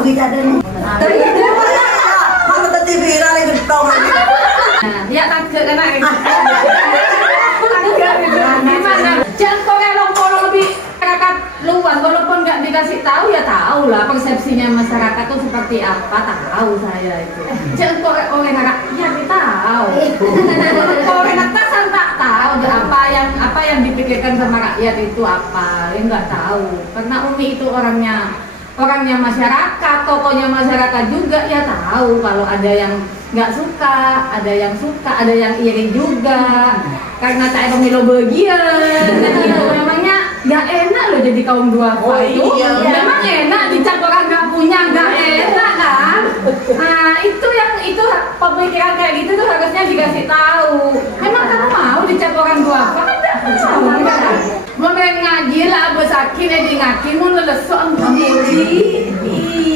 Begitu ada nih. Kalau tadi viral lagi getong lagi. Ya takut kena gitu. Gimana? Jangan kok elong lebih masyarakat luas, walaupun nggak dikasih tahu ya tahu lah persepsinya masyarakat tuh seperti apa, tahu saya itu. Jangan kok orang rakyat kita tahu. Orang atas kan tak tahu apa yang dipikirkan sama rakyat itu apa, ya nggak tahu. Karena Umi itu orangnya masyarakat, tokohnya masyarakat juga ya tahu kalau ada yang nggak suka, ada yang suka, ada yang iri juga. Karena saya pemilu bagian, gitu. Memangnya nggak enak loh jadi kaum duafa itu. Memang enak dicap orang nggak punya, nggak enak kan? Nah itu pemikiran kayak gitu tuh harusnya dikasih tahu. Memang kamu mau dicap orang duafa kan? Tidak mau. Mau ngaji lah, besakin di ngaji, mau lelesok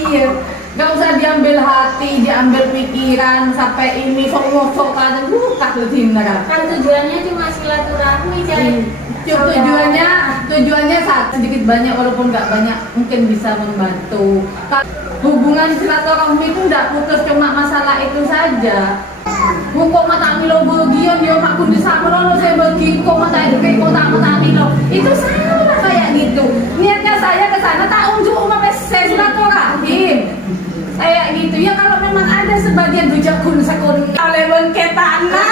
iya. Gak usah diambil hati, diambil pikiran sampai ini sok kan buka lebih benar. Kan tujuannya cuma silaturahmi cari. Tujuannya sedikit banyak walaupun nggak banyak mungkin bisa membantu. Hubungan silaturahmi itu nggak putus cuma masalah itu saja. Kok mata milo bagian dia mak kundi sakrono saya bagi kok mata itu kayak mata milo itu sama kayak gitu. Niatnya saya ke sana tak unjuk umat saya silaturahim. Kayak gitu ya kalau memang ada sebagian rujak kun oleh bengketana.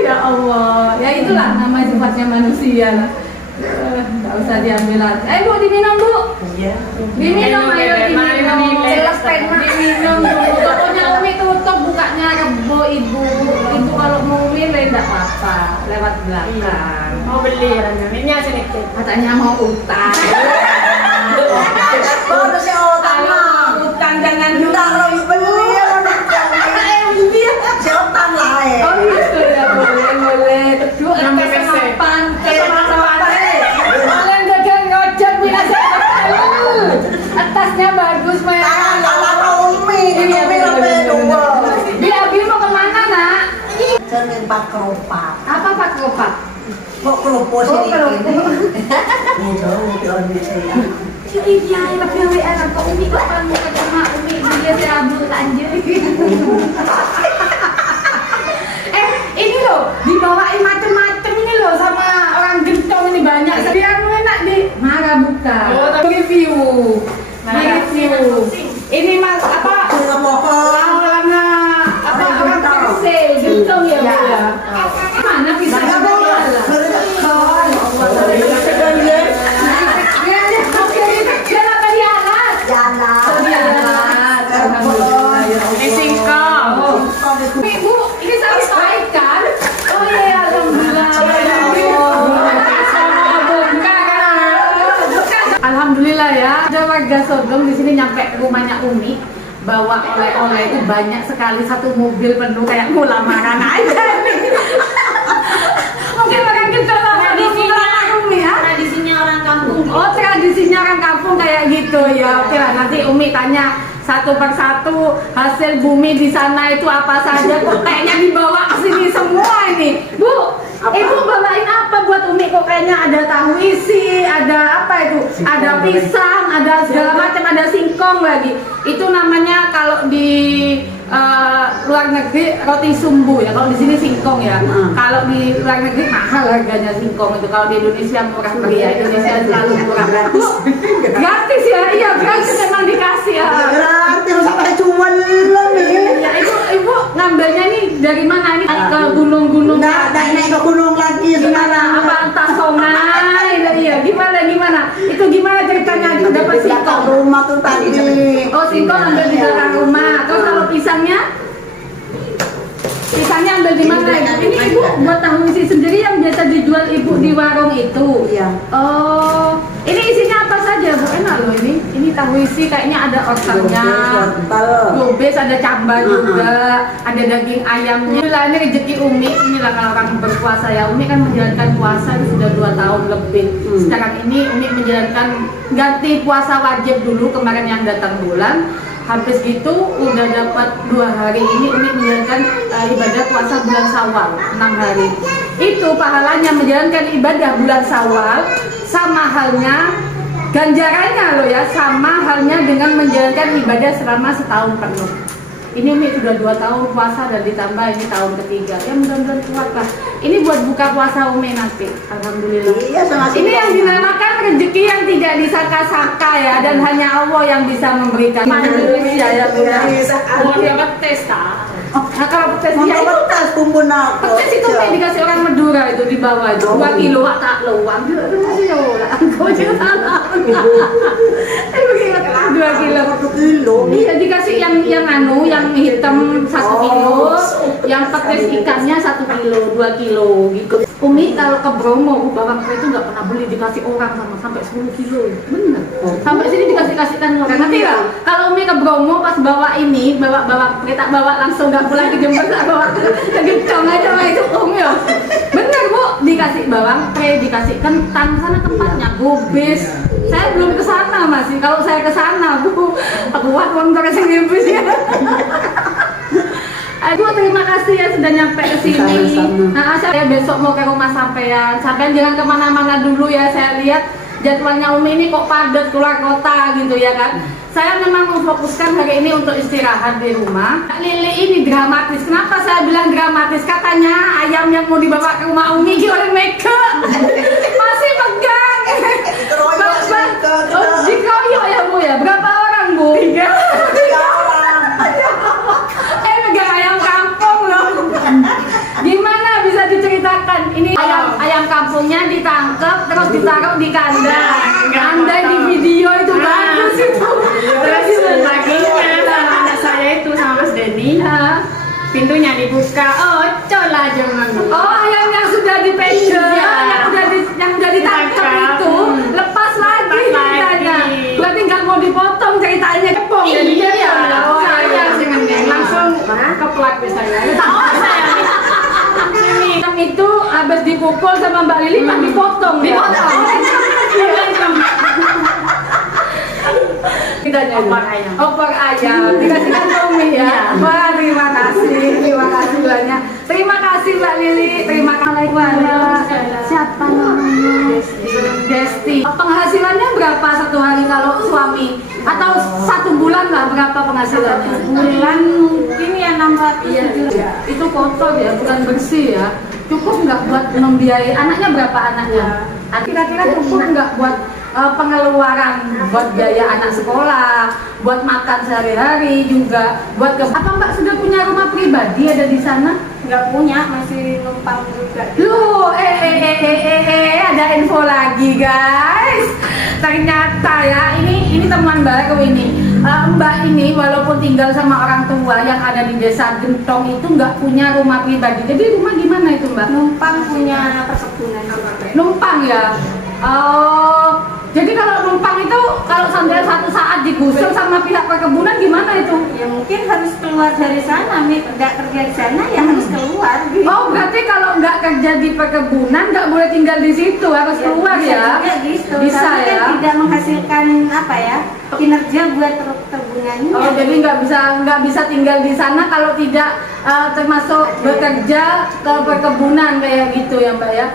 Ya Allah, ya itulah nama sifatnya manusia lah. Nggak usah diambil hati. Bu diminum bu. Iya. Diminum ayo diminum. Jelas pena. Diminum dulu. Pokoknya Umi tutup bukanya Rebo ibu. Ibu kalau mau milih enggak apa-apa lewat belakang. Mau beli ini sedikit. Katanya mau utang. Kalau si otak mah. Utang jangan dulu. Enggak kalau ibu beli ya si otak lah ya. Oh gitu ya boleh. Dua sampai kesapan. Kalian gagal ngojek bila atasnya bagus merah. Kalau Umi, Umi lebih dua. Abi mau kemana nak? Cermin Pak Keropak. Apa Pak Keropak? Kok kerupuk sih ini? Ini jauh di Indonesia. Iya, tapi WA kok Umi kok kamu ke rumah Umi dia serabut anjir. Ini loh dibawain macem-macem ini loh sama orang gentong ini banyak. Biar enak di Marabuka. Review. Ini mas apa? Warna apa orang persel gentong ya Bu ya. Mana pisahnya Ini singkong. Ibu, ini saya sampaikan. Oh iya, alhamdulillah. Alhamdulillah ya. Ada warga Sodong di sini nyampe rumahnya Umi bawa oleh-oleh itu banyak sekali, satu mobil penuh kayak mau lamaran aja nih. Mungkin orang kita lama di Umi ya. Tradisinya orang kampung. Oh, tradisinya orang kampung kayak gitu ya. Oke lah, nanti Umi tanya satu persatu hasil bumi di sana itu apa saja kok kayaknya dibawa ke sini semua ini. Bu, Ibu bawain apa buat Umi kok kayaknya ada tahu isi, ada apa itu? Ada pisang, ada segala macam, ada singkong lagi. Itu namanya kalau di luar negeri roti sumbu ya, kalau di sini singkong ya. Kalau di luar negeri mahal harganya singkong itu. Kalau di Indonesia murah meriah, Indonesia selalu murah. Gratis ya, iya gratis memang dikasih ya. Gratis sampai cuan nih. Ya ibu ngambilnya nih dari mana ini ke gunung-gunung? Nggak naik ke gunung lagi Gimana? Apa entah sungai? Iya gimana? Itu gimana ceritanya dapat singkong? Rumah tuh tadi. Oh singkong ambil di belakang rumah. Terus kalau pisangnya ambil di mana? Ini ibu buat tahu isi sendiri yang biasa dijual ibu di warung itu. Iya. Oh, ini isinya apa saja Bu? Enak loh ini. Ini tahu isi kayaknya ada otaknya, gobes, ada cabai juga, ada daging ayamnya. Inilah ini rezeki Umi. Inilah kalau kamu berpuasa ya. Umi kan menjalankan puasa itu sudah 2 tahun lebih. Sekarang ini Umi menjalankan ganti puasa wajib dulu kemarin yang datang bulan. Habis gitu udah dapat 2 hari ini Umi menjalankan ibadah puasa bulan Syawal 6 hari. Itu pahalanya menjalankan ibadah bulan Syawal sama halnya ganjarannya loh ya, sama halnya dengan menjalankan ibadah selama setahun penuh. Ini Umi sudah 2 tahun puasa dan ditambah ini tahun ketiga. Ya mudah-mudahan kuat lah. Ini buat buka puasa Umi nanti. Alhamdulillah. Iya, sama Ini yang dinamakan rezeki yang tidak disangka-sangka ya, dan hanya Allah yang bisa memberikan. Manusia ya benar. Mau dapat tes tak? Nah kalau petis Mau ya itu betas kumpul aku. petis itu Umi dikasih orang Madura itu di bawah itu 2 kilo tak luang juga aku juga salah. Begini 2 kilo. 1 kilo. Iya dikasih yang anu yang hitam 1 kilo, yang petis ikannya 1 kilo, 2 kilo gitu. Umi kalau ke Bromo bawang putih itu nggak pernah beli, dikasih orang sampai 10 kilo, bener. Sampai sini dikasihkan orang. Nanti kalau Umi ke Bromo pas bawa ini, bawa kita bawa langsung nggak pulang ke Jember, tak bawa ke Gedong aja mah itu Umi ya. Bener Bu, dikasih bawang pre, dikasih kentang, sana tempatnya gubis. Saya belum ke sana masih. Kalau saya ke sana Bu, kuat motor sini bus ya. Aduh terima kasih ya sudah nyampe ke sini. Nah, saya besok mau ke rumah sampean. Sampean jangan kemana-mana dulu ya. Saya lihat jadwalnya Umi ini kok padat keluar kota gitu ya kan. Saya memang memfokuskan hari ini untuk istirahat di rumah. Lili ini dramatis. Kenapa saya bilang dramatis? Katanya ayam yang mau dibawa ke rumah Umi oleh Meke masih pegang. Dikeroyok ya Bu ya. Berapa orang Bu? 3 orang. Megang ayam kampung loh. Gimana bisa diceritakan? Ini ayam kampungnya ditangkap terus ditaruh di kandang. Andai di video itu bagus itu. Terus paginya sama anak saya itu sama Mas Denny, pintunya dibuka, cola jangan. Oh ayam yang sudah dipegang, yang udah ditangkap itu lepas lagi ceritanya. Berarti nggak mau dipotong ceritanya kepong. Jadi dia saya sih langsung keplak saya. Tahu saya. Yang itu habis dipukul sama Mbak Lili pas dipotong. Kita opor ayam dikasihkan Umi ya. Wah terima kasih banyak. Terima kasih Mbak Lili. Terima kasih. Siapa namanya? Desti. Penghasilannya berapa satu hari kalau suami? Atau 1 bulan lah berapa penghasilannya? Bulan mungkin ya 600. Itu kotor ya, bukan bersih ya. Cukup nggak buat membiayai anaknya? Berapa anaknya? Kira-kira cukup nggak buat pengeluaran, buat biaya anak sekolah, buat makan sehari-hari juga, buat apa Mbak sudah punya rumah pribadi ada di sana? Nggak punya, masih numpang juga. Loh, ada info lagi guys. Ternyata ya, ini teman baru ini. Mbak ini walaupun tinggal sama orang tua yang ada di desa Gentong itu nggak punya rumah pribadi. Jadi rumah gimana itu Mbak? Numpang punya perkebunan juga. Numpang ya? Oh, jadi kalau numpang itu kalau sampai satu saat digusur sama pihak perkebunan gimana itu? Ya mungkin harus keluar dari sana, nggak kerja di sana ya harus keluar. Gitu. Oh berarti kalau nggak kerja di perkebunan nggak boleh tinggal di situ, harus keluar ya? Gitu. Bisa tapi ya? kan tidak menghasilkan apa ya kinerja buat perkebunannya. Oh jadi nggak bisa tinggal di sana kalau tidak termasuk bekerja ke perkebunan kayak gitu ya Mbak ya?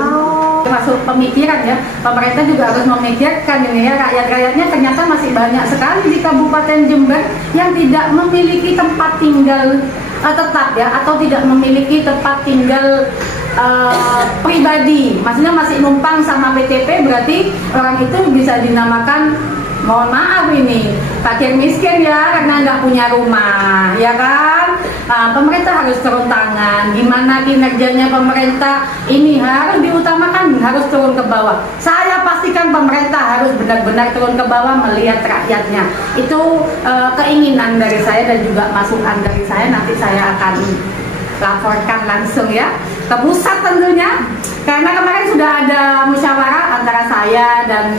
Oh termasuk pemikiran ya, pemerintah juga harus memikirkan ini ya, rakyat-rakyatnya ternyata masih banyak sekali di Kabupaten Jember yang tidak memiliki tempat tinggal tetap ya, atau tidak memiliki tempat tinggal pribadi, maksudnya masih numpang sama PTP. Berarti orang itu bisa dinamakan, mohon maaf ini, fakir miskin ya, karena nggak punya rumah ya kan. Nah, pemerintah harus turun tangan. Gimana kinerjanya pemerintah ini harus diutamakan, harus turun ke bawah. Saya pastikan pemerintah harus benar-benar turun ke bawah melihat rakyatnya. Itu keinginan dari saya dan juga masukan dari saya. Nanti saya akan laporkan langsung ya ke pusat tentunya, karena kemarin sudah ada musyawarah antara saya dan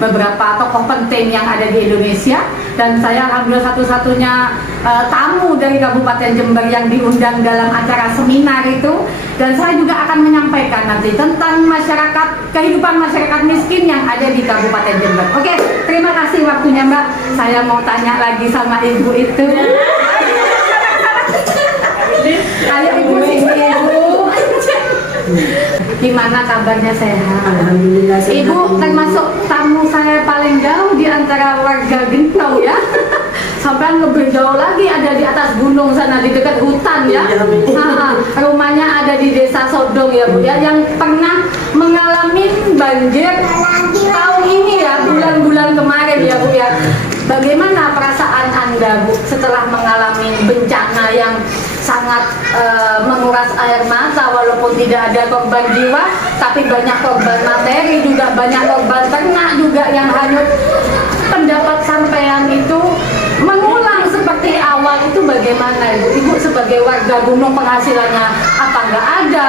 beberapa tokoh penting yang ada di Indonesia, dan saya alhamdulillah satu-satunya tamu dari Kabupaten Jember yang diundang dalam acara seminar itu, dan saya juga akan menyampaikan nanti tentang kehidupan masyarakat miskin yang ada di Kabupaten Jember. Oke, terima kasih waktunya Mbak. Saya mau tanya lagi sama ibu itu. Ayo ibu sini ibu. Gimana kabarnya, sehat? Alhamdulillah sehat. Ibu termasuk tamu saya paling jauh di antara warga Gentong ya. Sampai lebih jauh lagi, ada di atas gunung sana di dekat hutan ya. Rumahnya ada di Desa Sodong ya Bu ya, yang pernah mengalami banjir tahun ini ya, bulan-bulan kemarin ya Bu ya. Bagaimana perasaan Anda Bu setelah mengalami bencana yang sangat menguras air mata, walaupun tidak ada korban jiwa, tapi banyak korban materi juga, banyak korban ternak juga yang hanyut. Pendapat sampean itu mengulang seperti awal itu bagaimana Ibu? Ibu sebagai warga gunung penghasilannya apa nggak ada,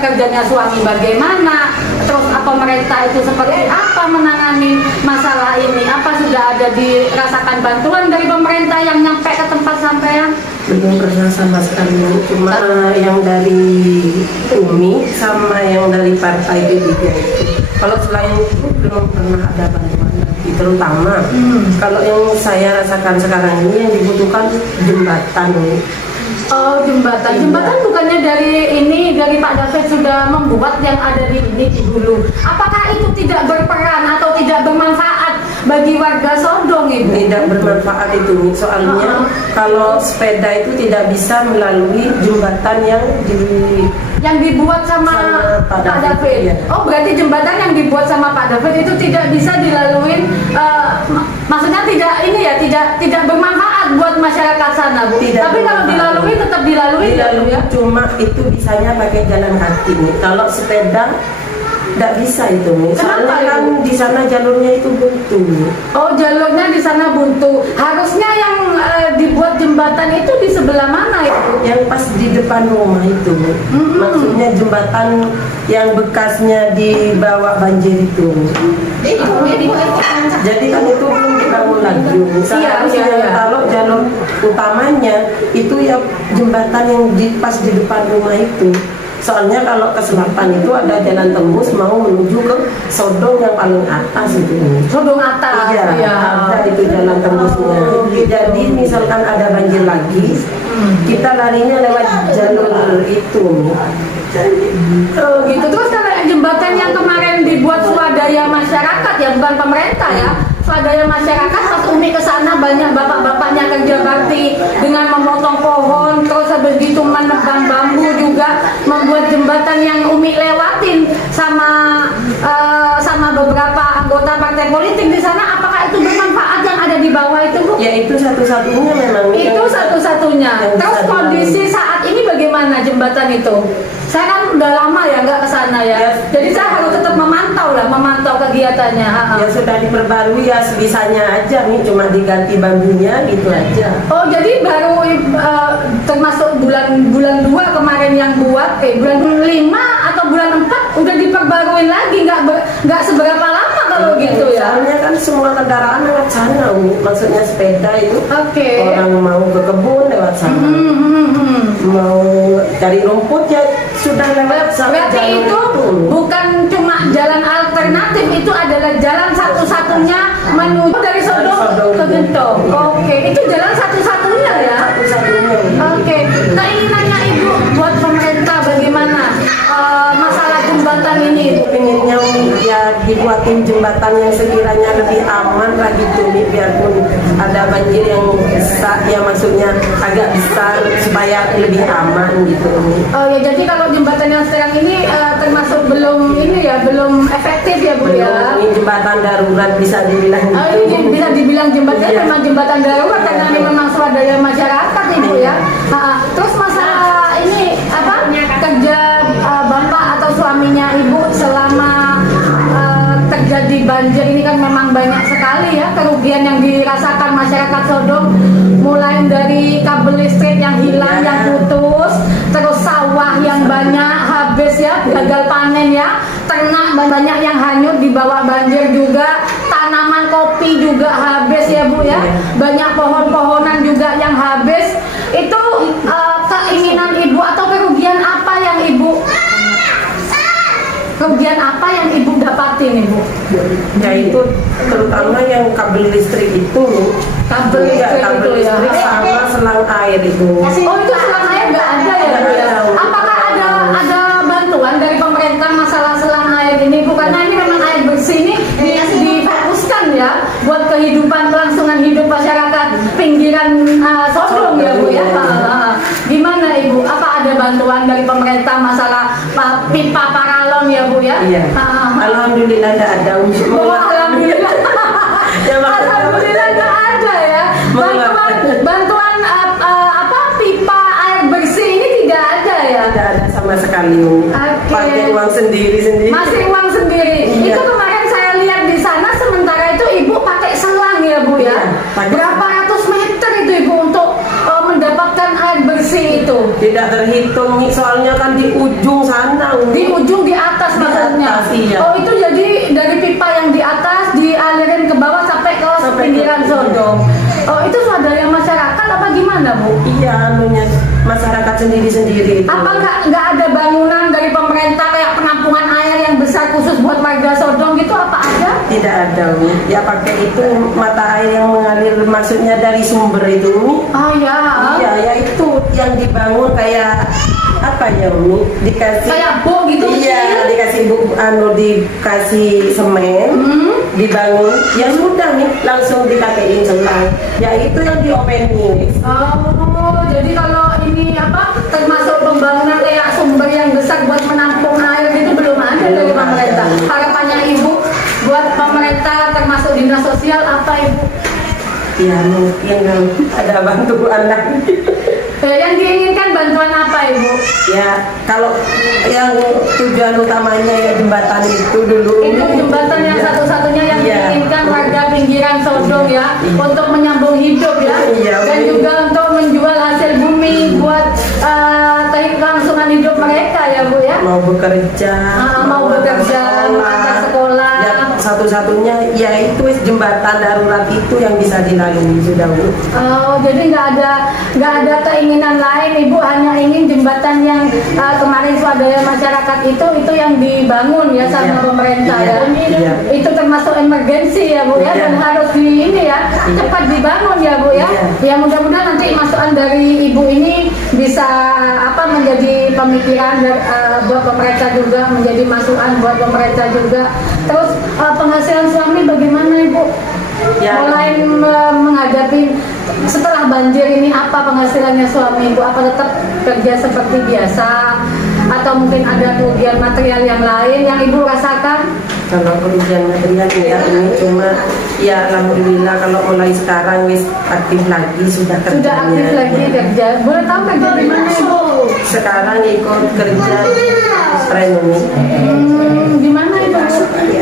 kerjanya suami bagaimana, terus apa pemerintah itu seperti apa menangani masalah ini? Apa sudah ada dirasakan bantuan dari pemerintah yang nyampe ke tempat sampean? Belum pernah sama sekali, cuma yang dari UMI sama yang dari partai P3 itu. Kalau selain itu belum pernah ada bantuan lagi, terutama kalau yang saya rasakan sekarang ini yang dibutuhkan jembatan. Oh, jembatan. Jembatan bukannya dari Pak David sudah membuat yang ada di Hulu. Apakah itu tidak berperan atau tidak bermanfaat bagi warga Sodong Ibu? Tidak bermanfaat itu, soalnya kalau sepeda itu tidak bisa melalui jembatan yang dibuat sama Pak David. Ya. Oh, berarti jembatan yang dibuat sama Pak David itu tidak bisa dilalui, maksudnya tidak bermanfaat buat masyarakat sana Bu. Tidak tapi kalau dilalui tetap dilalui ya. Cuma itu bisanya pakai jalan kaki nih. Kalau sepeda tidak bisa itu nih. Soalnya kan di sana jalurnya itu buntu. Oh, jalurnya di sana buntu. Harusnya yang dibuat jembatan itu di sebelah mana ya? Yang pas di depan rumah itu. Maksudnya jembatan yang bekasnya dibawa banjir itu. Jadi kan itu belum dibangun lagi. Seharusnya kalau jalur utamanya itu ya jembatan yang pas di depan rumah itu. Soalnya kalau ke selatan itu ada jalan tembus mau menuju ke Sodong yang paling atas itu. Sodong atas. Iya, ada itu jalan tembusnya. Jadi misalkan ada banjir lagi, kita larinya lewat jalur itu. Oh gitu. Terus kalau jembatan yang kemarin dibuat swadaya masyarakat ya, bukan pemerintah ya. Swadaya masyarakat pas Umi ke sana banyak bapak-bapaknya kerja bakti dengan memotong pohon, terus habis gitu menebang bambu juga, membuat jembatan yang Umi lewatin sama beberapa anggota partai politik di sana. Apakah itu bermanfaat yang ada di bawah itu Bu? Ya itu satu-satunya memang. Itu satu-satunya. Terus kondisi saat ini bagaimana jembatan itu? Saya kan udah lama ya nggak ke sana ya. Jadi saya harus tetap memantau kegiatannya. Ya sudah diperbarui ya sebisanya aja nih, cuma diganti bambunya gitu aja. Oh, jadi baru termasuk bulan 2 kemarin yang buat bulan 5 atau bulan 4 udah diperbaruin lagi, nggak seberapa lama kalau gitu ya. Soalnya kan semua kendaraan lewat sana, maksudnya sepeda itu. Oke. Orang mau ke kebun lewat sana. Mau cari rumput ya sudah lewat sana. Berarti itu bukan cuma jalan alternatif, itu adalah jalan satu-satunya menuju dari Sodong ke Gentong. Oke, itu jalan satu-satunya ya. Oke, keinginannya Ibu buat pemerintah bagaimana masalah jembatan ini? Pengennya ya dibuatin jembatan yang sekiranya lebih aman lagi tuh, biarpun ada banjir yang besar, ya maksudnya agak besar supaya lebih aman gitu. Oh ya, jadi kalau jembatan yang sekarang ini termasuk belum efektif ya Bu ya. Ini jembatan darurat bisa dibilang gitu. Ini bisa dibilang jembatan memang jembatan darurat karena ini memang swadaya masyarakat Ibu ya. Terus masalah ini kerja Bapak atau suaminya Ibu selama terjadi banjir ini kan memang banyak sekali ya kerugian yang dirasakan masyarakat Sodong, mulai dari kabel listrik yang hilang, yang putus, terus sawah yang banyak habis ya, gagal panen ya, ternak banyak yang hanyut di bawah banjir juga, tanaman kopi juga habis ya Bu ya, banyak pohon-pohonan juga yang habis. Itu keinginan Ibu atau kerugian apa yang Ibu dapatin Ibu? Ya itu terutama yang kabel listrik itu. Kabel listrik ya. Sama selang air itu. Oh, itu selang air nggak ada ya Bu ya? Apakah ada bantuan dari Iya. Alhamdulillah tidak ada. Oh, alhamdulillah. Ya, maksudnya- Alhamdulillah nggak ada ya. Bantuan apa pipa air bersih ini tidak ada ya. Tidak ada sama sekali. Oke. Pakai uang sendiri. Masih uang sendiri. Iya. Itu kemarin saya lihat di sana, sementara itu ibu pakai selang ya Bu ya. Iya, pakai Berapa ratus meter itu ibu untuk mendapatkan air bersih itu? Tidak terhitung nih, soalnya kan di ujung sana. Di ujung di atas Di maksudnya. atas, iya. Oh itu jadi dari pipa yang di atas dialirin ke bawah sampai ke Sampai pinggiran ke- Sodong. Oh itu swadaya masyarakat apa gimana Bu? Iya, anunya masyarakat sendiri-sendiri. itu. Apa nggak ada bangunan dari pemerintah kayak penampungan air yang besar khusus buat warga Sodong gitu, apa ada? Tidak ada, Umi. Ya pakai itu mata air yang mengalir, maksudnya dari sumber itu, Umi. Oh ya. Iya, ya itu yang dibangun kayak apa ya, Umi? Dikasih Kayak bom gitu. Iya, dikasih dikasih semen, dibangun. Ya sudah nih, langsung dikatain selang. Ya itu yang diopening. Oh, jadi kalau ini apa termasuk pembangunan kayak sumber yang besar buat menampung air itu belum ada dari Belum ada. pemerintah. Harapannya ibu buat pemerintah termasuk dinas sosial apa ibu? Ya mungkin ada bantuan lagi. Yang diinginkan bantuan apa ibu? Ya kalau yang tujuan utamanya ya jembatan itu dulu. Itu jembatan yang Ya. satu-satunya yang Iya. diinginkan warga pinggiran Sodong ya, untuk menyambung hidup ya, Iya, dan Bu. juga untuk menjual hasil bumi buat kelangsungan hidup mereka ya Bu ya. Mau bekerja, Mau bekerja, mengantar sekolah. Ya, satu-satunya ya itu jembatan darurat itu yang bisa dilalui sudah, Bu. Oh, jadi nggak ada keinginan lain, ibu hanya ingin jembatan yang kemarin swadaya masyarakat itu yang dibangun ya sama Iya. pemerintah Iya. ya. Iya. Itu termasuk emergensi ya Bu ya, Iya. dan harus cepat dibangun ya Bu ya. Iya. Ya mudah-mudahan nanti masukan dari ibu ini bisa menjadi pemikiran buat pemerintah juga, menjadi masukan buat pemerintah juga. Terus penghasilan suami bagaimana ibu? Ya. Mulai menghadapi setelah banjir ini, apa penghasilannya suami ibu? Apa tetap kerja seperti biasa atau mungkin ada kerugian material yang lain yang ibu rasakan? Kalau kerugian material enggak, ini cuma ya alhamdulillah kalau mulai sekarang wis aktif lagi sudah kerja. Sudah aktif lagi kerja. Boleh tahu kerja di mana ibu? Sekarang ikut kerja training Di mana ibu?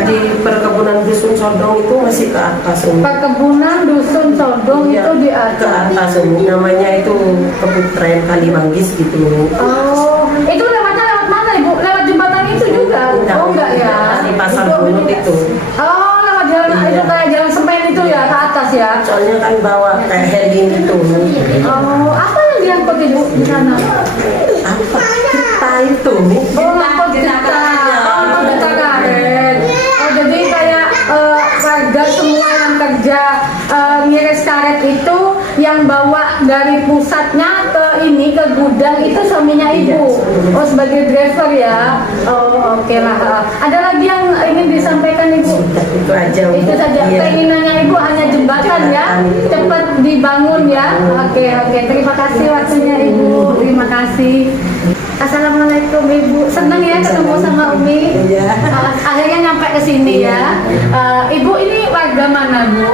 di perkebunan dusun Sodong itu masih ke atas, Umi. Perkebunan dusun Sodong Iya, itu di ke atas. atas, Umi. Namanya itu Keputren Kalimanggis gitu, Umi. Oh, itu lewatnya lewat mana ibu? Lewat jembatan itu juga? Oh enggak ya? Di pasar Bunut itu. Oh, lewat jalan Iya. itu kayak jalan semen itu ya ke atas ya? Soalnya kan bawa kayak heading gitu. Oh, apa yang diangkut ibu di sana? Apa? Kita itu, Umi. Oh, angkut kita. Oh, angkut kita karet. Oh, jadi kayak warga semua yang kerja ngiris karet itu yang bawa dari pusatnya ke gudang itu suaminya ibu. Iya. Oh, sebagai driver ya. Oh, oke lah. Ada lagi yang ingin disampaikan ibu? Sudah, itu aja, Umi. Itu saja Iya. keinginannya ibu hanya jembatan ya, Jembatan. cepat dibangun ya. Oke, terima kasih waktunya ibu, terima kasih. Assalamualaikum ibu, senang ya ketemu sama Umi. Iya. Akhirnya nyampe ke sini ya. Ibu ini warga mana bu?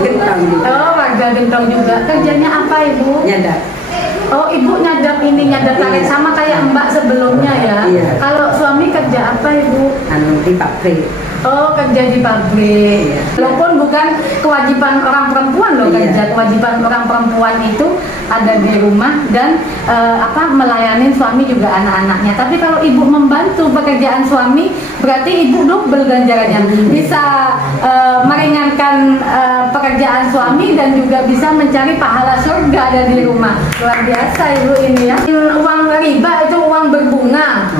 Gentong. Oh, warga Gentong juga. Kerjanya apa ibu? Nyadar. Oh, ibu nyadap karet Iya. sama kayak mbak sebelumnya ya. Iya. Kalau suami kerja apa ibu? Di pabrik. Oh, kerja di pabrik. Iya. Walaupun bukan kewajiban orang perempuan loh Iya. kerja. Kewajiban orang perempuan itu ada di rumah dan melayani suami juga anak-anaknya. Tapi kalau ibu membantu pekerjaan suami, berarti ibu double ganjarannya. Bisa meringankan pekerjaan suami dan juga bisa mencari pahala surga ada di rumah. Luar biasa ibu ini ya. Uang riba itu uang berbunga.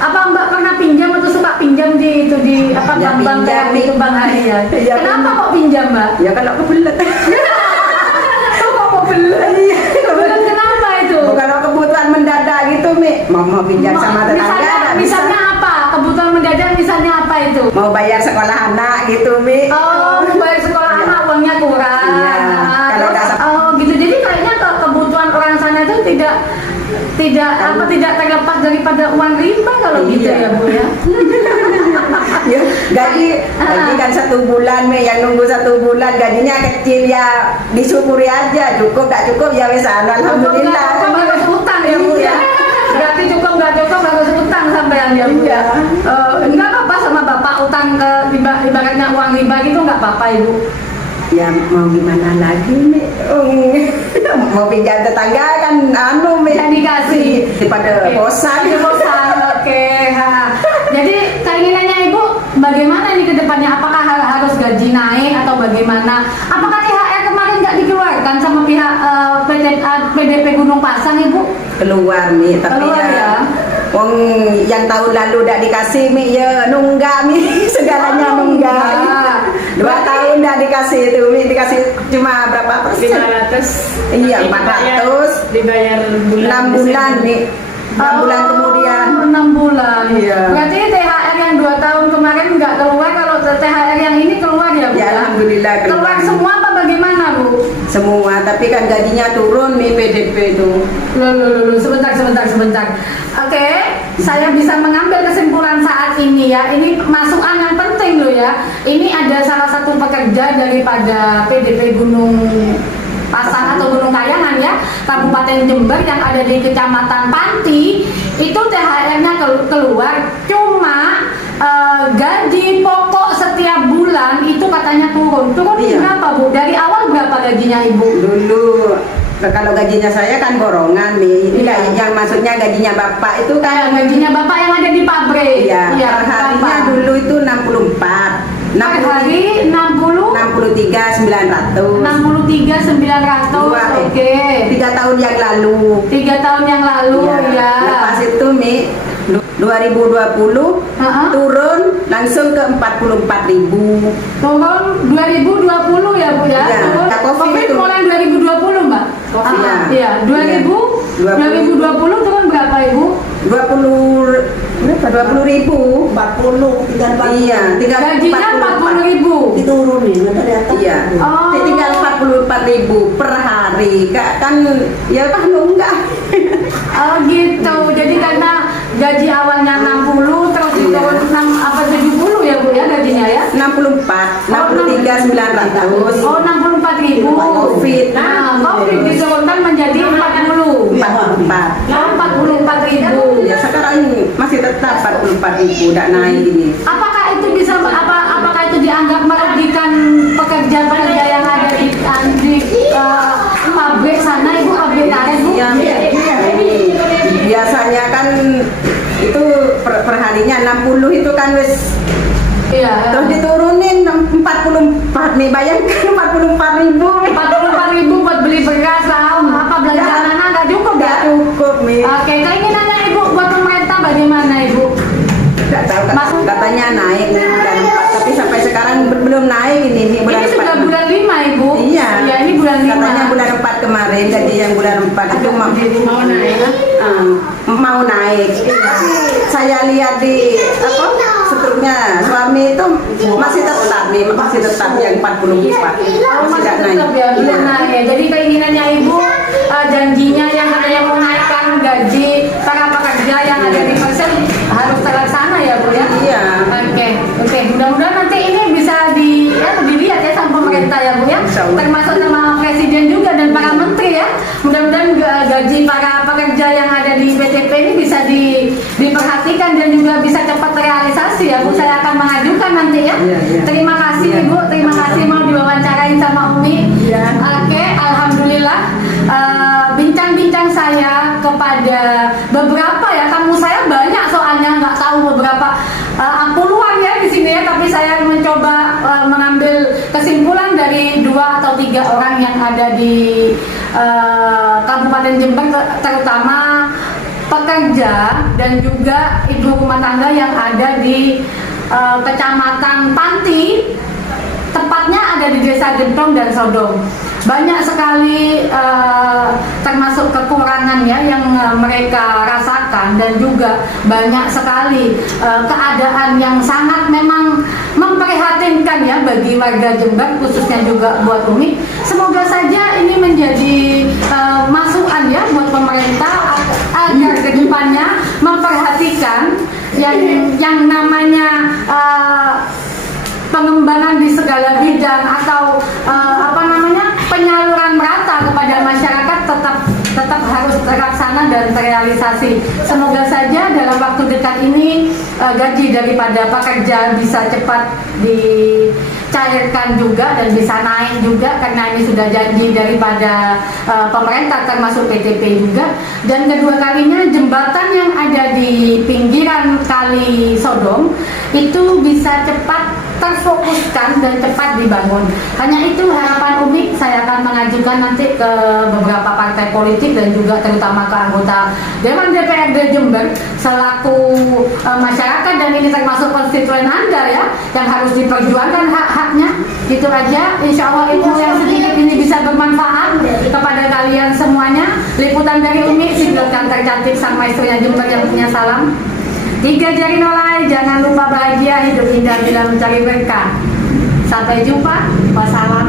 Apa mbak pernah pinjam atau suka pinjam di Ya, bank-bank kayak pinjam. gitu Bang Arya? Ya, Kenapa kok pinjam mbak? Ya kalau kebelet. Kok kebelet? Kebelet kenapa itu? Kalau kebutuhan mendadak gitu, Mi. Mau pinjam sama tetangga, nggak bisa. Misalnya apa? Kebutuhan mendadak misalnya apa itu? Mau bayar sekolah anak gitu, Mi. Oh, bayar sekolah anak uangnya kurang. Iya. Kalau Terus, nggak- oh gitu. Jadi kayaknya kebutuhan orang sana itu tidak terlepas daripada uang riba kalau gitu Iya. ya Bu ya. gaji kan 1 bulan Mi, yang nunggu 1 bulan gajinya kecil ya disyukuri aja, cukup gak cukup ya wes alhamdulillah. Cukup harus utang ya Bu ya. Berarti cukup nggak cukup harus utang sampai yang ya Bu ya. Enggak apa-apa sama Bapak utang ke ibaratnya uang riba gitu nggak apa-apa Ibu. Ya mau gimana lagi Mi, mau pinjam tetangga kan Mi Yang dikasih daripada bosan. Oke. Jadi keinginannya Ibu bagaimana nih ke depannya? Apakah harus gaji naik atau bagaimana? Apakah THR kemarin nggak dikeluarkan sama pihak PDP Gunung Pasang Ibu? Keluar Mi, tapi Keluar ya. Wong yang tahun lalu udah dikasih Mi ya nunggak Mi, segalanya nunggak. 2 tahun udah dikasih itu Mi, dikasih cuma berapa persen? 500. Iya, 400. Dibayar bulan 6 bulan Mi. 6 bulan kemudian. 6 bulan. Iya. Berarti THR yang 2 tahun kemarin nggak keluar, kalau THR yang ini keluar ya Bu? Ya alhamdulillah Keluar semua apa bagaimana Bu? semua, tapi kan gajinya turun Mi PDP itu. Loh, sebentar. Oke, saya bisa mengambil kesimpulan saat ini ya. Ini masukan yang penting loh ya. Ini ada salah satu pekerja daripada PDP Gunung Pasang atau Gunung Kayangan ya, Kabupaten Jember yang ada di Kecamatan Panti, itu THR-nya keluar, cuma gaji pokok setiap bulan itu katanya turun. Iya. Berapa Bu? Dari awal berapa gajinya Ibu? Dulu kalau gajinya saya kan borongan Mi. Ini Iya. yang maksudnya gajinya Bapak itu kan Gajinya Bapak yang ada di pabrik. iya, per harinya berapa? dulu itu 64. Per hari 60 63 900. 63 900. Oke. 3 tahun yang lalu. 3 tahun yang lalu ya. Lepas itu Mi 2020 turun langsung ke 44.000. Turun 2020 ya Bu ya. Iya, Turun. tak COVID COVID itu. mulai 2020 Mbak. COVID, ya. Iya, 2020 turun berapa Ibu? 20.000. 40, tinggal 40. Iya, tinggal Gajinya 40.000. Diturunin, ternyata. Iya. Oh. Tinggal 44.000 per hari. Kan ya kan enggak. Oh gitu. Jadi karena gaji awalnya 60 terus diturun 70 ya Bu ya gajinya ya? 64, 63 900. Oh 64.000. Covid. Nah, Covid diturunkan menjadi 40. 44. 44.000. Ya sekarang masih tetap 44.000, tidak naik ini. Apakah itu bisa apakah itu dianggap merugikan pekerja-pekerja yang ada di pabrik sana Ibu, pabrik karet Bu? Ya, biasanya kan itu per harinya 60 itu kan wis Iya. terus diturunin 44 nih, bayangkan 44.000. 44.000 buat beli beras lah, apa belanja anak nggak cukup ya? Nggak cukup nih. Oke, keinginannya Ibu buat pemerintah bagaimana Ibu? Nggak tahu, katanya naik nih bulan 4, tapi sampai sekarang belum naik ini bulan Ini 4. sudah bulan 5 Ibu. Iya. Iya, ini bulan 5. Katanya bulan 4 kemarin, jadi yang bulan 4 itu mau naik. Mau naik. Saya lihat di struknya suami itu masih tetap yang 44. Oh, masih Tidak tetap ya, belum Iya. naik ya. Jadi keinginannya Ibu, janjinya yang katanya menaikkan gaji para pekerja yang ada di Persel harus terlaksana ya Bu ya? Iya. Oke. Mudah-mudahan nanti ini bisa dilihat ya sama pemerintah ya Bu ya, Insya Allah. termasuk sama Presiden juga dan para menteri ya. Mudah-mudahan gaji para pekerja yang ada di PTP ini bisa diperhatikan dan juga bisa cepat terrealisasi ya Bu. Saya akan mengajukan nanti ya. Iya. Terima kasih Iya. Ibu, terima kasih mau diwawancarain sama Umi. Iya. Oke, alhamdulillah. Bincang-bincang saya kepada beberapa ya, tamu saya banyak soalnya nggak tahu beberapa puluhan ya di sini ya, tapi saya mencoba mengambil kesimpulan dari 2 atau 3 orang yang ada di Kabupaten Jember, terutama pekerja dan juga ibu rumah tangga yang ada di Kecamatan Panti, tepatnya ada di Desa Gentong dan Sodong. Banyak sekali termasuk kekurangan ya yang mereka rasakan, dan juga banyak sekali keadaan yang sangat memang memprihatinkan ya bagi warga Jember, khususnya juga buat Umi. Semoga saja ini menjadi masukan ya buat pemerintah agar kedepannya memperhatikan yang namanya segala bidang atau penyaluran merata kepada masyarakat tetap harus terlaksana dan terrealisasi. Semoga saja dalam waktu dekat ini gaji daripada pekerja bisa cepat dicairkan juga dan bisa naik juga, karena ini sudah janji daripada pemerintah termasuk PTP juga. Dan kedua kalinya jembatan yang ada di pinggiran Kali Sodong itu bisa cepat terfokuskan dan cepat dibangun. Hanya itu harapan Umi, saya akan mengajukan nanti ke beberapa partai politik dan juga terutama ke anggota Dewan DPRD Jember selaku masyarakat, dan ini termasuk konstituen Anda ya, yang harus diperjuangkan hak-haknya. Gitu aja, insya Allah ilmu yang sedikit ini bisa bermanfaat kepada kalian semuanya. Liputan dari Umi, single kantor cantik sang maestronya Jember yang punya salam. 3 jari nolai, jangan lupa bahagia, hidup indah bila mencari berkah. Sampai jumpa, wassalamualaikum.